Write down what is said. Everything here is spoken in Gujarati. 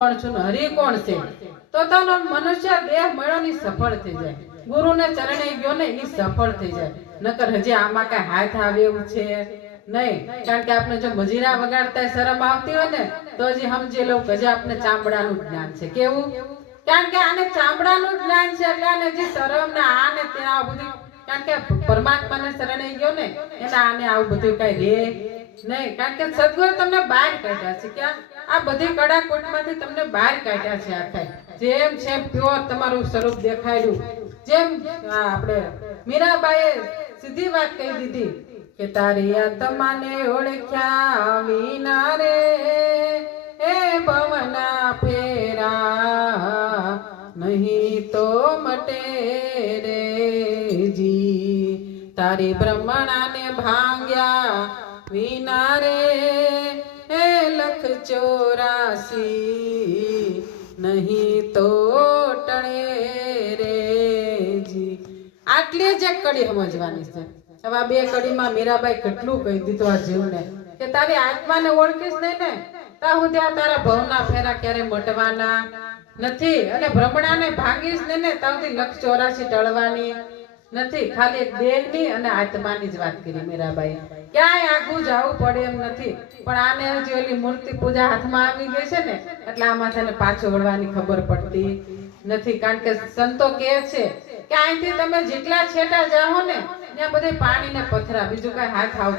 પણ છું ને હરિ કોણ છે તો તનો મનુષ્ય દેહ મળ્યો ની સફળ થઈ જાય, ગુરુને ચરણે ગયો ને એ સફળ થઈ જાય. નકર હજી આમાં કઈ હાથ આવે એવું છે નહીં. કારણ કે આપણે જો મજીરા વગાડતા શરમ આવતી હોય ને તો હજી સમજી લો કે હજી આપણે ચામડાનું જ્ઞાન છે. કેવું? કારણ કે આને ચામડાનું જ્ઞાન છે એટલે આને હજી શરમ ને આને ત્યાં બધું, કારણ કે પરમાત્માને શરણે ગયો ને એટલે આને આવું બધું કઈ રે નહીં. કારણ કે સદગુરુ તમને બહાર કાઢ્યા છે. ક્યાં? આ બધી કડાકોટમાંથી તમને બહાર કાઢ્યા છે. આખા જેમ છે પ્યોર તમારું સ્વરૂપ દેખાડ્યું. જેમ આપણે મીરાબાઈએ સીધી વાત કહી દીધી કે તારી આત્માને ઓળખ્યા વિના રે એ ભવના ફેરા નહીં તો મટે રે જી. તારી બ્રહ્મણાને ભાંગ્યા વિના રે એ 184 નહીં તો ટળે રે જી. આટલી જ એક કડી સમજવાની છે. હવે આ બે કડીમાં મીરાબાઈ કેટલું કહી દીધું આ જીવને કે તારી આત્માને ઓળખીશ નહીં ને ત્યાં હું ત્યાં તારા ભવના ફેરા ક્યારે મટવાના નથી, અને ભ્રમણાને ભાંગીશ નહીં ને ત્યાં સુધી 184 ટળવાની નથી. ખાલી એક દેહની અને આત્માની જ વાત કરી મીરાબાઈ. ક્યાંય આગું જવું પડે એમ નથી. પણ આને હજી ઓલી મૂર્તિ પૂજા હાથમાં આવી ગઈ છે ને એટલે આમાંથી એને પાછું વળવાની ખબર પડતી નથી. કારણ કે સંતો કહે છે કે અહીંથી તમે જેટલા છેટા જાઓ ને ત્યાં બધે પાણી ને પથરા, બીજું કઈ હાથ આવતું